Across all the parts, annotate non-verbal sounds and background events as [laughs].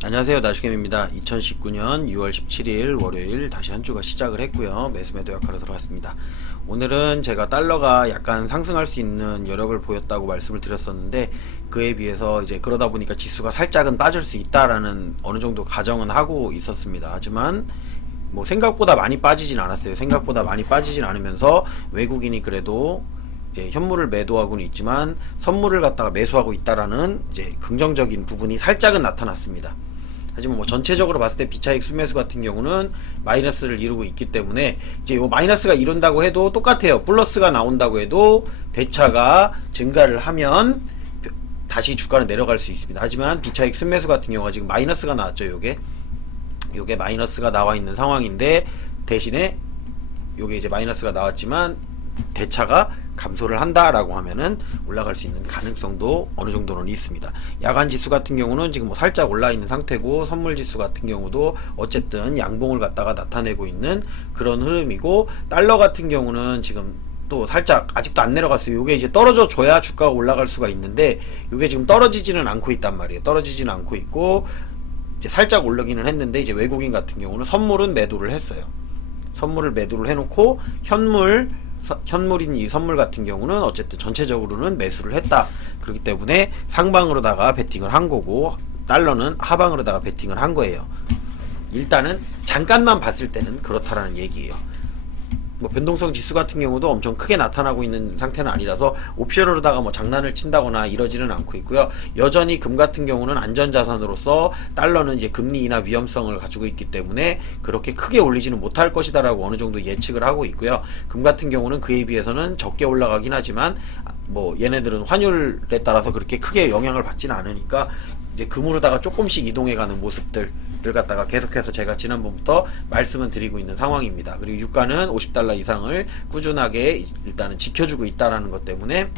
안녕하세요. 나주캠입니다. 2019년 6월 17일 월요일 다시 한 주가 시작을 했고요. 매수 매도 역할로 들어왔습니다. 오늘은 제가 달러가 약간 상승할 수 있는 여력을 보였다고 말씀을 드렸었는데 그에 비해서 이제 그러다 보니까 지수가 살짝은 빠질 수 있다라는 어느 정도 가정은 하고 있었습니다. 하지만 뭐 생각보다 많이 빠지진 않았어요. 생각보다 많이 빠지진 않으면서 외국인이 그래도 이제 현물을 매도하고는 있지만 선물을 갖다가 매수하고 있다라는 이제 긍정적인 부분이 살짝은 나타났습니다. 하지만 뭐 전체적으로 봤을 때 비차익 수매수 같은 경우는 마이너스를 이루고 있기 때문에 이제 요 마이너스가 이룬다고 해도 똑같아요. 플러스가 나온다고 해도 대차가 증가를 하면 다시 주가는 내려갈 수 있습니다. 하지만 비차익 순매수 같은 경우가 지금 마이너스가 나왔죠. 요게 요게 마이너스가 나와 있는 상황인데 대신에 요게 이제 마이너스가 나왔지만 대차가 감소를 한다라고 하면은 올라갈 수 있는 가능성도 어느 정도는 있습니다. 야간 지수 같은 경우는 지금 뭐 살짝 올라 있는 상태고 선물 지수 같은 경우도 어쨌든 양봉을 갖다가 나타내고 있는 그런 흐름이고 달러 같은 경우는 지금 또 살짝 아직도 안 내려갔어요. 요게 이제 떨어져 줘야 주가가 올라갈 수가 있는데 요게 지금 떨어지지는 않고 있단 말이에요. 떨어지지는 않고 있고 이제 살짝 올라기는 했는데 이제 외국인 같은 경우는 선물은 매도를 했어요. 선물을 매도를 해놓고 현물 서- 현물인 이 선물 같은 경우는 어쨌든 전체적으로는 매수를 했다. 그렇기 때문에 상방으로다가 베팅을 한 거고 달러는 하방으로다가 베팅을 한 거예요. 일단은 잠깐만 봤을 때는 그렇다라는 얘기예요. 뭐 변동성 지수 같은 경우도 엄청 크게 나타나고 있는 상태는 아니라서 옵션으로다가 뭐 장난을 친다거나 이러지는 않고 있고요. 여전히 금 같은 경우는 안전자산으로서 달러는 이제 금리 인하 위험성을 가지고 있기 때문에 그렇게 크게 올리지는 못할 것이다라고 어느 정도 예측을 하고 있고요. 금 같은 경우는 그에 비해서는 적게 올라가긴 하지만 뭐 얘네들은 환율에 따라서 그렇게 크게 영향을 받지는 않으니까 이제 금으로다가 조금씩 이동해가는 모습들을 갖다가 계속해서 제가 지난번부터 말씀을 드리고 있는 상황입니다. 그리고 유가는 50달러 이상을 꾸준하게 일단은 지켜주고 있다라는 것 때문에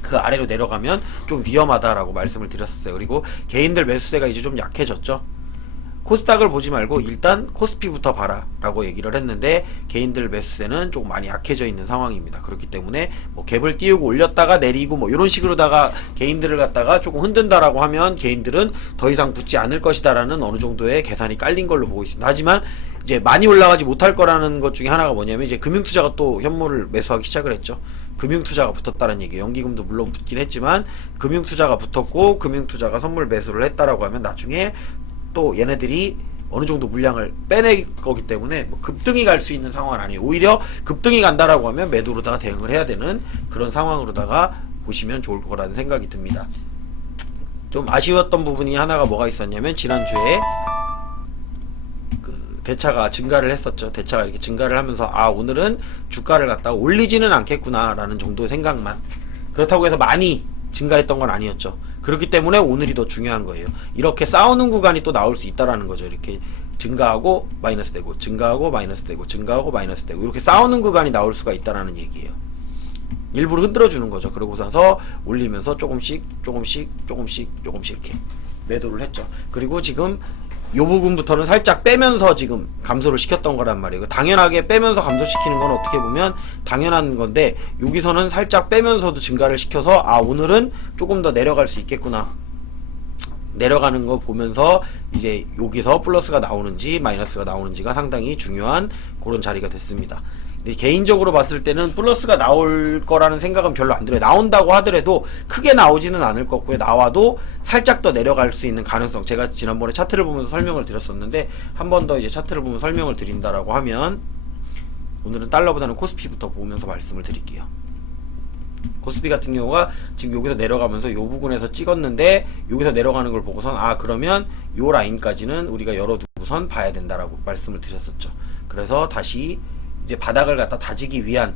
그 아래로 내려가면 좀 위험하다라고 말씀을 드렸었어요. 그리고 개인들 매수세가 이제 좀 약해졌죠. 코스닥을 보지 말고 일단 코스피부터 봐라 라고 얘기를 했는데 개인들 매수세는 조금 많이 약해져 있는 상황입니다. 그렇기 때문에 뭐 갭을 띄우고 올렸다가 내리고 뭐 이런 식으로다가 개인들을 갖다가 조금 흔든다라고 하면 개인들은 더 이상 붙지 않을 것이다 라는 어느 정도의 계산이 깔린 걸로 보고 있습니다. 하지만 이제 많이 올라가지 못할 거라는 것 중에 하나가 뭐냐면 이제 금융투자가 또 현물을 매수하기 시작을 했죠. 금융투자가 붙었다는 얘기예요. 연기금도 물론 붙긴 했지만 금융투자가 붙었고 금융투자가 선물 매수를 했다라고 하면 나중에 또 얘네들이 어느 정도 물량을 빼낼 거기 때문에 뭐 급등이 갈 수 있는 상황은 아니에요. 오히려 급등이 간다라고 하면 매도로다가 대응을 해야 되는 그런 상황으로다가 보시면 좋을 거라는 생각이 듭니다. 좀 아쉬웠던 부분이 하나가 뭐가 있었냐면 지난주에 그 대차가 증가를 했었죠. 대차가 이렇게 증가를 하면서 아 오늘은 주가를 갖다가 올리지는 않겠구나라는 정도의 생각만 그렇다고 해서 많이 증가했던 건 아니었죠. 그렇기 때문에 오늘이 더 중요한 거예요. 이렇게 싸우는 구간이 또 나올 수 있다라는 거죠. 이렇게 증가하고 마이너스 되고 증가하고 마이너스 되고 증가하고 마이너스 되고 이렇게 싸우는 구간이 나올 수가 있다라는 얘기예요. 일부러 흔들어 주는 거죠. 그러고서서 올리면서 조금씩 조금씩 조금씩 조금씩 이렇게 매도를 했죠. 그리고 지금 요 부분부터는 살짝 빼면서 지금 감소를 시켰던 거란 말이에요. 당연하게 빼면서 감소시키는 건 어떻게 보면 당연한 건데 여기서는 살짝 빼면서도 증가를 시켜서 아 오늘은 조금 더 내려갈 수 있겠구나. 내려가는 거 보면서 이제 여기서 플러스가 나오는지 마이너스가 나오는지가 상당히 중요한 그런 자리가 됐습니다. 개인적으로 봤을 때는 플러스가 나올 거라는 생각은 별로 안 들어요. 나온다고 하더라도 크게 나오지는 않을 것 같고요. 나와도 살짝 더 내려갈 수 있는 가능성. 제가 지난번에 차트를 보면서 설명을 드렸었는데 한 번 더 이제 차트를 보면 설명을 드린다라고 하면 오늘은 달러보다는 코스피부터 보면서 말씀을 드릴게요. 코스피 같은 경우가 지금 여기서 내려가면서 요 부분에서 찍었는데 여기서 내려가는 걸 보고선 아 그러면 요 라인까지는 우리가 열어두고선 봐야 된다라고 말씀을 드렸었죠. 그래서 다시 이제 바닥을 갖다 다지기 위한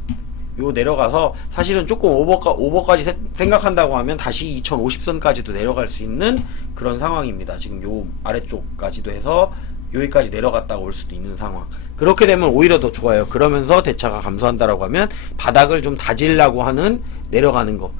요 내려가서 사실은 조금 오버까, 오버까지 세- 생각한다고 하면 다시 2050선까지도 내려갈 수 있는 그런 상황입니다. 지금 요 아래쪽까지도 해서 여기까지 내려갔다가 올 수도 있는 상황. 그렇게 되면 오히려 더 좋아요. 그러면서 대차가 감소한다라고 하면 바닥을 좀 다지려고 하는 내려가는 거.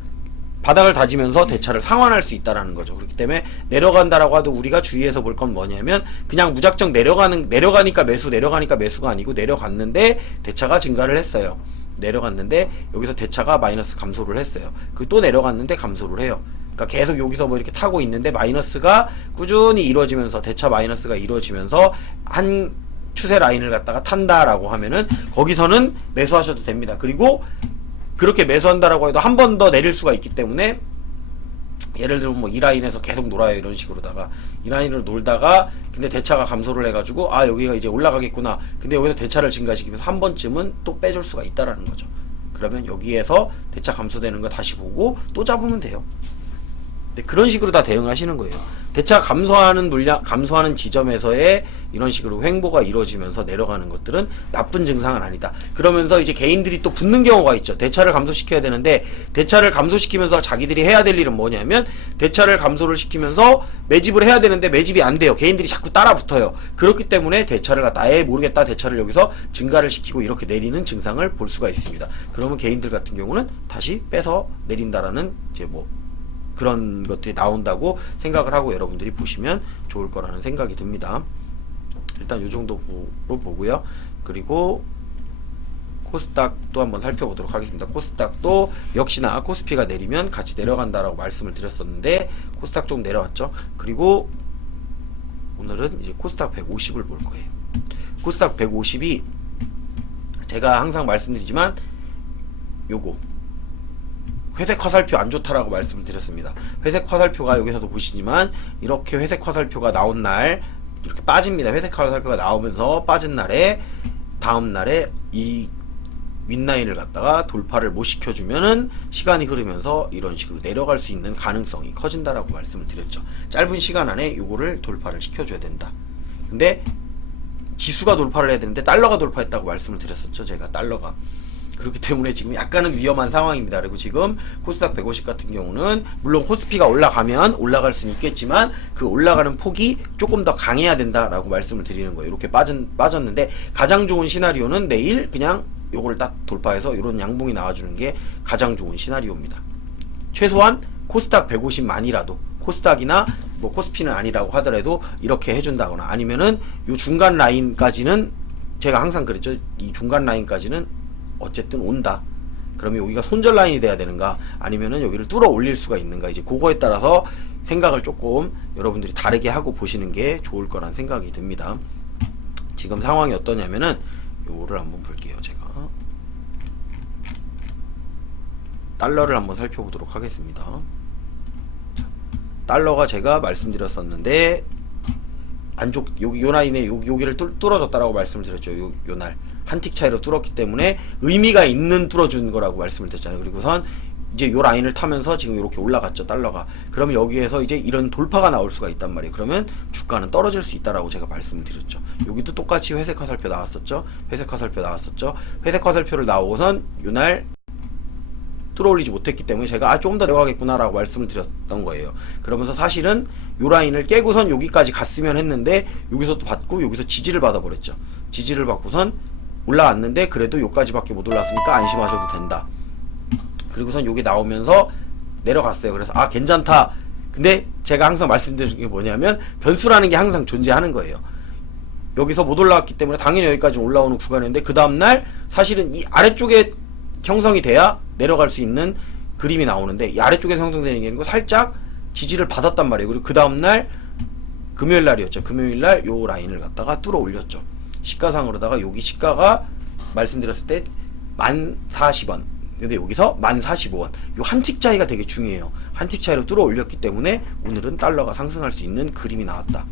바닥을 다지면서 대차를 상환할 수 있다라는 거죠. 그렇기 때문에 내려간다라고 하도 우리가 주의해서 볼 건 뭐냐면 그냥 무작정 내려가는 내려가니까 매수 내려가니까 매수가 아니고 내려갔는데 대차가 증가를 했어요. 내려갔는데 여기서 대차가 마이너스 감소를 했어요. 그 또 내려갔는데 감소를 해요. 그러니까 계속 여기서 뭐 이렇게 타고 있는데 마이너스가 꾸준히 이루어지면서 대차 마이너스가 이루어지면서 한 추세 라인을 갖다가 탄다라고 하면은 거기서는 매수하셔도 됩니다. 그리고 그렇게 매수한다라고 해도 한 번 더 내릴 수가 있기 때문에 예를 들면 뭐이 라인에서 계속 놀아요 이런 식으로다가. 이 라인으로 놀다가 근데 대차가 감소를 해가지고 아 여기가 이제 올라가겠구나. 근데 여기서 대차를 증가시키면서 한 번쯤은 또 빼줄 수가 있다라는 거죠. 그러면 여기에서 대차 감소되는 거 다시 보고 또 잡으면 돼요. 근데 그런 식으로 다 대응하시는 거예요. 대차 감소하는 물량, 감소하는 지점에서의 이런 식으로 횡보가 이루어지면서 내려가는 것들은 나쁜 증상은 아니다. 그러면서 이제 개인들이 또 붙는 경우가 있죠. 대차를 감소시켜야 되는데 대차를 감소시키면서 자기들이 해야 될 일은 뭐냐면 대차를 감소를 시키면서 매집을 해야 되는데 매집이 안 돼요. 개인들이 자꾸 따라 붙어요. 그렇기 때문에 대차를 갖다 아예 모르겠다 대차를 여기서 증가를 시키고 이렇게 내리는 증상을 볼 수가 있습니다. 그러면 개인들 같은 경우는 다시 빼서 내린다라는 이제 뭐 그런 것들이 나온다고 생각을 하고 여러분들이 보시면 좋을 거라는 생각이 듭니다. 일단 이 정도로 보고요. 그리고 코스닥도 한번 살펴보도록 하겠습니다. 코스닥도 역시나 코스피가 내리면 같이 내려간다라고 말씀을 드렸었는데 코스닥 좀 내려왔죠. 그리고 오늘은 이제 코스닥 150을 볼 거예요. 코스닥 150이 제가 항상 말씀드리지만 요거 회색 화살표 안 좋다라고 말씀을 드렸습니다. 회색 화살표가 여기서도 보시지만 이렇게 회색 화살표가 나온 날 이렇게 빠집니다. 회색 화살표가 나오면서 빠진 날에 다음 날에 이 윗라인을 갖다가 돌파를 못 시켜주면은 시간이 흐르면서 이런 식으로 내려갈 수 있는 가능성이 커진다라고 말씀을 드렸죠. 짧은 시간 안에 요거를 돌파를 시켜줘야 된다. 근데 지수가 돌파를 해야 되는데 달러가 돌파했다고 말씀을 드렸었죠. 제가 달러가. 그렇기 때문에 지금 약간은 위험한 상황입니다. 그리고 지금 코스닥 150 같은 경우는 물론 코스피가 올라가면 올라갈 수는 있겠지만 그 올라가는 폭이 조금 더 강해야 된다라고 말씀을 드리는 거예요. 이렇게 빠진 빠졌는데 가장 좋은 시나리오는 내일 그냥 요걸 딱 돌파해서 이런 양봉이 나와주는 게 가장 좋은 시나리오입니다. 최소한 코스닥 150만이라도 코스닥이나 뭐 코스피는 아니라고 하더라도 이렇게 해준다거나 아니면은 요 중간 라인까지는 제가 항상 그랬죠. 이 중간 라인까지는 어쨌든 온다. 그러면 여기가 손절 라인이 돼야 되는가 아니면은 여기를 뚫어 올릴 수가 있는가 이제 그거에 따라서 생각을 조금 여러분들이 다르게 하고 보시는 게 좋을 거란 생각이 듭니다. 지금 상황이 어떠냐면은 요거를 한번 볼게요. 제가 달러를 한번 살펴보도록 하겠습니다. 자, 달러가 제가 말씀드렸었는데 안쪽 여기 요 라인에 여기 여기를 뚫, 뚫어졌다라고 말씀을 드렸죠. 요, 요 날. 한 틱 차이로 뚫었기 때문에 의미가 있는 뚫어준 거라고 말씀을 드렸잖아요. 그리고선 이제 요 라인을 타면서 지금 이렇게 올라갔죠 달러가. 그러면 여기에서 이제 이런 돌파가 나올 수가 있단 말이에요. 그러면 주가는 떨어질 수 있다라고 제가 말씀을 드렸죠. 여기도 똑같이 회색 화살표 나왔었죠? 회색 화살표 나왔었죠? 회색 화살표를 나오고선 요날 뚫어올리지 못했기 때문에 제가 아 조금 더 내려가겠구나 라고 말씀을 드렸던 거예요. 그러면서 사실은 요 라인을 깨고선 여기까지 갔으면 했는데 여기서 또 받고 여기서 지지를 받아 버렸죠. 지지를 받고선 올라왔는데 그래도 요까지밖에 못 올랐으니까 안심하셔도 된다 그리고선 여기 나오면서 내려갔어요 그래서 아 괜찮다 근데 제가 항상 말씀드리는 게 뭐냐면 변수라는 게 항상 존재하는 거예요 여기서 못 올라왔기 때문에 당연히 여기까지 올라오는 구간인데 그 다음날 사실은 이 아래쪽에 형성이 돼야 내려갈 수 있는 그림이 나오는데 이 아래쪽에 형성되는 게 아니고 살짝 지지를 받았단 말이에요. 그리고 그 다음날 금요일 날이었죠. 금요일 날 요 라인을 갖다가 뚫어 올렸죠. 시가상으로다가 여기 시가가 말씀드렸을 때만 40원. 근데 여기서 만 45원. 요 한 틱 차이가 되게 중요해요. 한 틱 차이로 뚫어 올렸기 때문에 오늘은 달러가 상승할 수 있는 그림이 나왔다.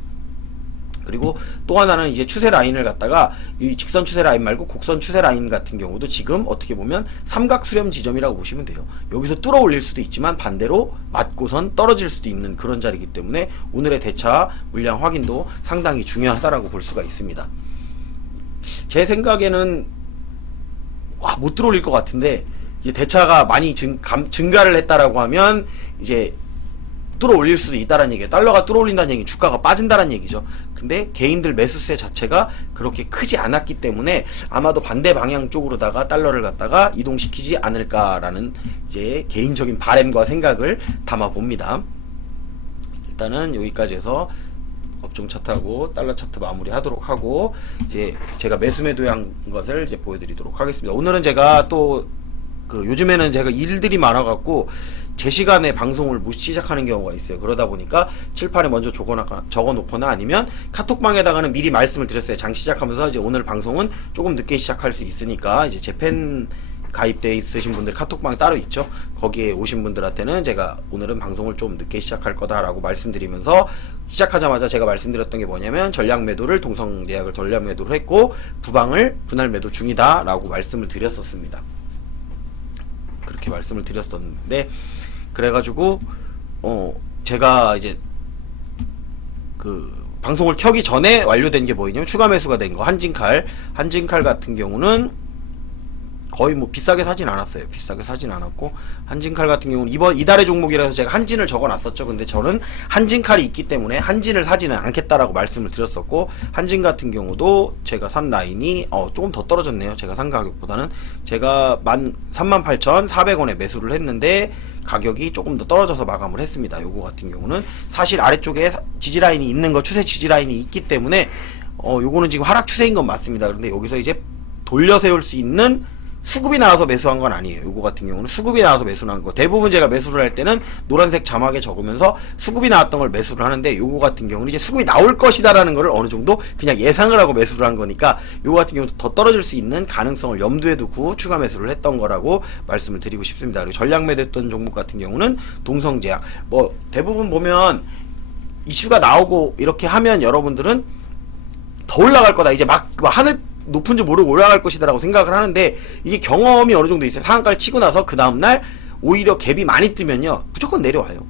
그리고 또 하나는 이제 추세 라인을 갖다가 이 직선 추세 라인 말고 곡선 추세 라인 같은 경우도 지금 어떻게 보면 삼각 수렴 지점이라고 보시면 돼요. 여기서 뚫어 올릴 수도 있지만 반대로 맞고선 떨어질 수도 있는 그런 자리이기 때문에 오늘의 대차 물량 확인도 상당히 중요하다라고 볼 수가 있습니다. 제 생각에는 와, 못 들어올릴 것 같은데 이제 대차가 많이 증, 감, 증가를 했다라고 하면 이제 뚫어 올릴 수도 있다는 얘기예요. 달러가 뚫어 올린다는 얘기는 주가가 빠진다는 얘기죠. 근데 개인들 매수세 자체가 그렇게 크지 않았기 때문에 아마도 반대 방향 쪽으로다가 달러를 갖다가 이동시키지 않을까라는 이제 개인적인 바램과 생각을 담아 봅니다. 일단은 여기까지 해서 업종 차트하고 달러 차트 마무리하도록 하고 이제 제가 매수 매도한 것을 이제 보여드리도록 하겠습니다. 오늘은 제가 또 그 요즘에는 제가 일들이 많아갖고 제 시간에 방송을 못 시작하는 경우가 있어요. 그러다 보니까 칠판에 먼저 적어놓거나 아니면 카톡방에다가는 미리 말씀을 드렸어요. 장 시작하면서 이제 오늘 방송은 조금 늦게 시작할 수 있으니까 이제 제팬 가입돼 있으신 분들 카톡방 따로 있죠. 거기에 오신 분들한테는 제가 오늘은 방송을 좀 늦게 시작할 거다라고 말씀드리면서 시작하자마자 제가 말씀드렸던 게 뭐냐면 전략 매도를 동성 예약을 전략 매도를 했고 부방을 분할 매도 중이다라고 말씀을 드렸었습니다. 그렇게 말씀을 드렸었는데 그래가지고 어 제가 이제 그 방송을 켜기 전에 완료된 게 뭐냐면 추가 매수가 된 거 한진칼 한진칼 같은 경우는 거의 뭐 비싸게 사진 않았어요. 비싸게 사진 않았고 한진칼 같은 경우는 이번 이달의 종목이라서 제가 한진을 적어놨었죠. 근데 저는 한진칼이 있기 때문에 한진을 사지는 않겠다라고 말씀을 드렸었고 한진 같은 경우도 제가 산 라인이 어 조금 더 떨어졌네요. 제가 산 가격보다는 제가 만 38,400원에 매수를 했는데 가격이 조금 더 떨어져서 마감을 했습니다. 요거 같은 경우는 사실 아래쪽에 사- 지지 라인이 있는 거 추세 지지 라인이 있기 때문에 어 요거는 지금 하락 추세인 건 맞습니다. 그런데 여기서 이제 돌려 세울 수 있는 수급이 나와서 매수한 건 아니에요. 요거 같은 경우는 수급이 나와서 매수한 거. 대부분 제가 매수를 할 때는 노란색 자막에 적으면서 수급이 나왔던 걸 매수를 하는데 요거 같은 경우는 이제 수급이 나올 것이다라는 거를 어느 정도 그냥 예상을 하고 매수를 한 거니까 요거 같은 경우는 더 떨어질 수 있는 가능성을 염두에 두고 추가 매수를 했던 거라고 말씀을 드리고 싶습니다. 그리고 전략 매도했던 종목 같은 경우는 동성제약. 뭐 대부분 보면 이슈가 나오고 이렇게 하면 여러분들은 더 올라갈 거다. 이제 막, 막 하늘 높은 줄 모르고 올라갈 것이다라고 생각을 하는데 이게 경험이 어느 정도 있어요. 상한가를 치고 나서 그 다음날 오히려 갭이 많이 뜨면요. 무조건 내려와요.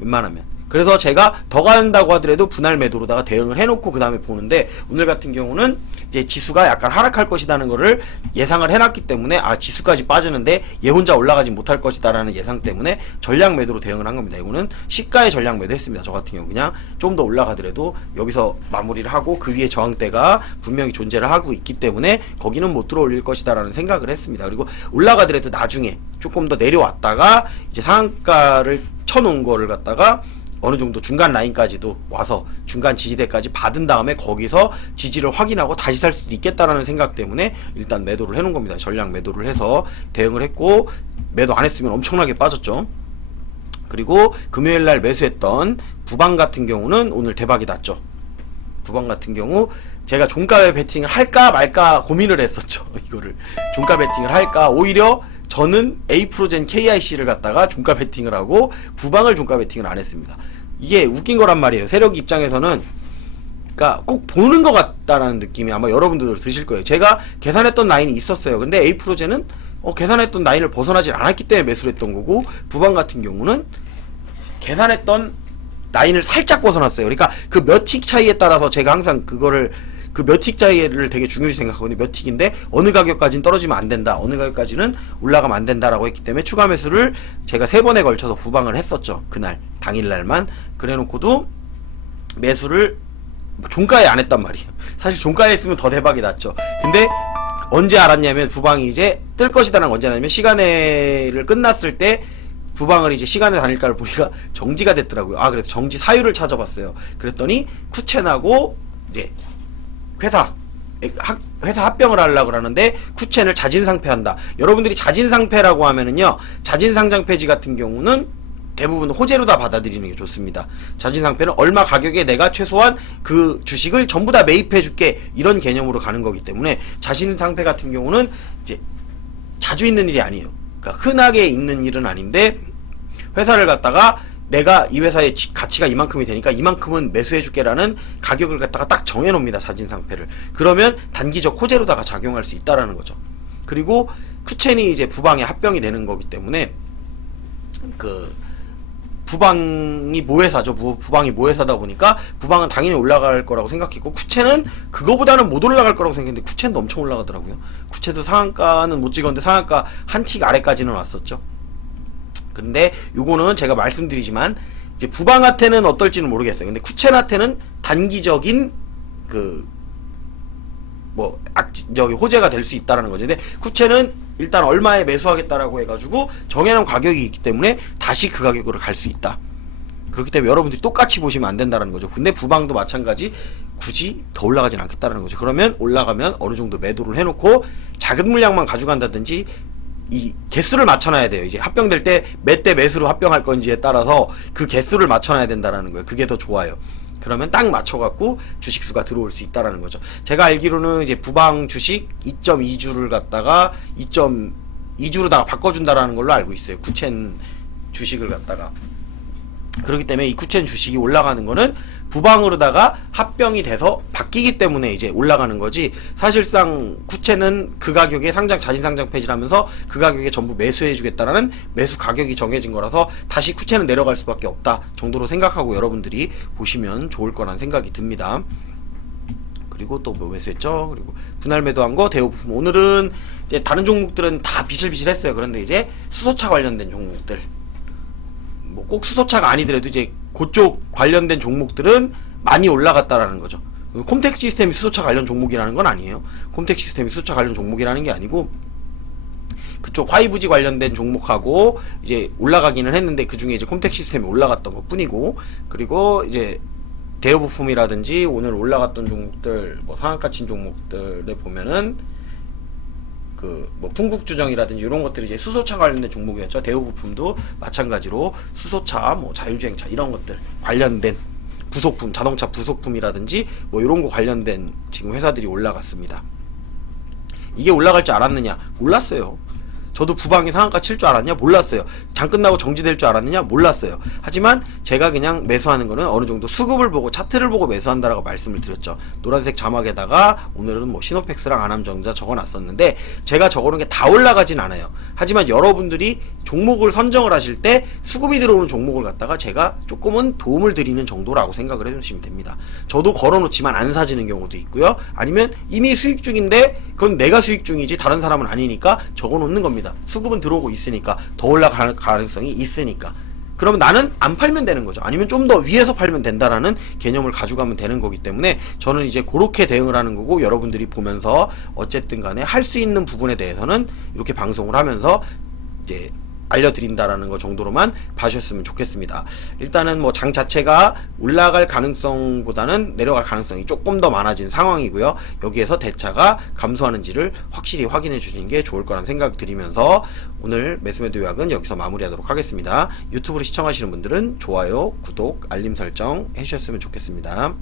웬만하면. 그래서 제가 더 간다고 하더라도 분할 매도로다가 대응을 해놓고 그 다음에 보는데 오늘 같은 경우는 이제 지수가 약간 하락할 것이라는 거를 예상을 해놨기 때문에 아 지수까지 빠지는데 얘 혼자 올라가지 못할 것이다라는 예상 때문에 전략 매도로 대응을 한 겁니다. 이거는 시가의 전략 매도 했습니다. 저 같은 경우 그냥 좀 더 올라가더라도 여기서 마무리를 하고 그 위에 저항대가 분명히 존재를 하고 있기 때문에 거기는 못 들어올릴 것이다라는 생각을 했습니다. 그리고 올라가더라도 나중에 조금 더 내려왔다가 이제 상한가를 쳐놓은 거를 갖다가 어느 정도 중간 라인까지도 와서 중간 지지대까지 받은 다음에 거기서 지지를 확인하고 다시 살 수도 있겠다라는 생각 때문에 일단 매도를 해놓은 겁니다. 전략 매도를 해서 대응을 했고 매도 안 했으면 엄청나게 빠졌죠. 그리고 금요일 날 매수했던 부방 같은 경우는 오늘 대박이 났죠. 부방 같은 경우 제가 종가에 베팅을 할까 말까 고민을 했었죠. [laughs] 이거를 종가 베팅을 할까 오히려 저는 A 프로젠 KIC를 갖다가 종가 베팅을 하고 부방을 종가 베팅을 안 했습니다. 이게 웃긴 거란 말이에요. 세력 입장에서는 그러니까 꼭 보는 것 같다라는 느낌이 아마 여러분들도 드실 거예요. 제가 계산했던 라인이 있었어요. 근데 A 프로젠은 어, 계산했던 라인을 벗어나질 않았기 때문에 매수를 했던 거고 부방 같은 경우는 계산했던 라인을 살짝 벗어났어요. 그러니까 그 몇 틱 차이에 따라서 제가 항상 그거를 그 몇틱 차이를 되게 중요시 생각하거든요. 몇 틱인데 어느 가격까지는 떨어지면 안 된다. 어느 가격까지는 올라가면 안 된다라고 했기 때문에 추가 매수를 제가 세 번에 걸쳐서 부방을 했었죠. 그날 당일 날만 그래 놓고도 매수를 종가에 안 했단 말이에요. [laughs] 사실 종가에 했으면 더 대박이 났죠. 근데 언제 알았냐면 부방이 이제 뜰 것이다라는 건 언제 알았냐면 시간회를 끝났을 때 부방을 이제 시간에 다닐까를 보니까 [laughs] 정지가 됐더라고요. 아 그래서 정지 사유를 찾아봤어요. 그랬더니 쿠첸하고 이제 회사 학- 회사 합병을 하려고 그러는데 쿠첸을 자진상폐한다. 여러분들이 자진상폐라고 하면은요. 자진상장 폐지 같은 경우는 대부분 호재로 다 받아들이는 게 좋습니다. 자진상폐는 얼마 가격에 내가 최소한 그 주식을 전부 다 매입해 줄게 이런 개념으로 가는 거기 때문에 자진상폐 같은 경우는 이제 자주 있는 일이 아니에요. 그러니까 흔하게 있는 일은 아닌데 회사를 갖다가 내가 이 회사의 지- 가치가 이만큼이 되니까 이만큼은 매수해 줄게라는 가격을 갖다가 딱 정해 놓습니다. 자진 상패를. 그러면 단기적 호재로다가 작용할 수 있다라는 거죠. 그리고 쿠첸이 이제 부방에 합병이 되는 거기 때문에 그 부방이 모회사죠. 부, 부방이 모회사다 보니까 부방은 당연히 올라갈 거라고 생각했고 쿠첸은 그거보다는 못 올라갈 거라고 생각했는데 쿠첸도 엄청 올라가더라고요. 쿠첸도 상한가는 못 찍었는데 상한가 한 틱 아래까지는 왔었죠. 근데 요거는 제가 말씀드리지만 이제 부방한테는 어떨지는 모르겠어요. 근데 쿠첸한테는 단기적인 그 뭐, 악, 저기, 호재가 될 수 있다라는 거죠. 근데, 쿠첸은 일단 얼마에 매수하겠다라고 해가지고, 정해놓은 가격이 있기 때문에, 다시 그 가격으로 갈 수 있다. 그렇기 때문에 여러분들이 똑같이 보시면 안 된다는 거죠. 근데 부방도 마찬가지, 굳이 더 올라가진 않겠다라는 거죠. 그러면 올라가면 어느 정도 매도를 해놓고, 작은 물량만 가져간다든지, 이 개수를 맞춰놔야 돼요. 이제 합병될 때 몇 대 몇으로 합병할 건지에 따라서 그 개수를 맞춰놔야 된다라는 거예요. 그게 더 좋아요. 그러면 딱 맞춰갖고 주식수가 들어올 수 있다라는 거죠. 제가 알기로는 이제 부방 주식 2.2주를 갖다가 2.2주로다가 바꿔준다라는 걸로 알고 있어요. 구첸 주식을 갖다가. 그렇기 때문에 이 쿠첸 주식이 올라가는 거는 부방으로다가 합병이 돼서 바뀌기 때문에 이제 올라가는 거지 사실상 쿠첸은 그 가격에 상장 자진 상장 폐지하면서 그 가격에 전부 매수해 주겠다라는 매수 가격이 정해진 거라서 다시 쿠첸은 내려갈 수밖에 없다 정도로 생각하고 여러분들이 보시면 좋을 거란 생각이 듭니다. 그리고 또 뭐 매수했죠. 그리고 분할 매도한 거 대우 부품 오늘은 이제 다른 종목들은 다 비실비실했어요. 그런데 이제 수소차 관련된 종목들 뭐 꼭 수소차가 아니더라도 이제 그쪽 관련된 종목들은 많이 올라갔다라는 거죠. 콤텍 시스템이 수소차 관련 종목이라는 건 아니에요. 콤텍 시스템이 수소차 관련 종목이라는 게 아니고 그쪽 화이브지 관련된 종목하고 이제 올라가기는 했는데 그 중에 이제 콤텍 시스템이 올라갔던 것 뿐이고 그리고 이제 대우부품이라든지 오늘 올라갔던 종목들 뭐 상한가 친 종목들에 보면은 그 뭐 풍국 주정이라든지 이런 것들이 이제 수소차 관련된 종목이었죠. 대우부품도 마찬가지로 수소차, 뭐 자율주행차 이런 것들 관련된 부속품, 자동차 부속품이라든지 뭐 이런 거 관련된 지금 회사들이 올라갔습니다. 이게 올라갈 줄 알았느냐? 몰랐어요. 저도 부방이 상한가 칠 줄 알았냐? 몰랐어요. 장 끝나고 정지될 줄 알았느냐? 몰랐어요. 하지만 제가 그냥 매수하는 거는 어느 정도 수급을 보고 차트를 보고 매수한다라고 말씀을 드렸죠. 노란색 자막에다가 오늘은 뭐 시노팩스랑 안암정자 적어놨었는데 제가 적어놓은 게 다 올라가진 않아요. 하지만 여러분들이 종목을 선정을 하실 때 수급이 들어오는 종목을 갖다가 제가 조금은 도움을 드리는 정도라고 생각을 해주시면 됩니다. 저도 걸어놓지만 안 사지는 경우도 있고요. 아니면 이미 수익 중인데 그건 내가 수익 중이지 다른 사람은 아니니까 적어놓는 겁니다. 수급은 들어오고 있으니까 더 올라갈 가능성이 있으니까. 그러면 나는 안 팔면 되는 거죠. 아니면 좀 더 위에서 팔면 된다라는 개념을 가져가면 되는 거기 때문에 저는 이제 그렇게 대응을 하는 거고 여러분들이 보면서 어쨌든 간에 할 수 있는 부분에 대해서는 이렇게 방송을 하면서 이제 알려드린다라는 거 정도로만 봐주셨으면 좋겠습니다. 일단은 뭐 장 자체가 올라갈 가능성보다는 내려갈 가능성이 조금 더 많아진 상황이고요. 여기에서 대차가 감소하는지를 확실히 확인해 주시는 게 좋을 거란 생각 드리면서 오늘 매수매도 요약은 여기서 마무리하도록 하겠습니다. 유튜브로 시청하시는 분들은 좋아요, 구독, 알림 설정 해주셨으면 좋겠습니다.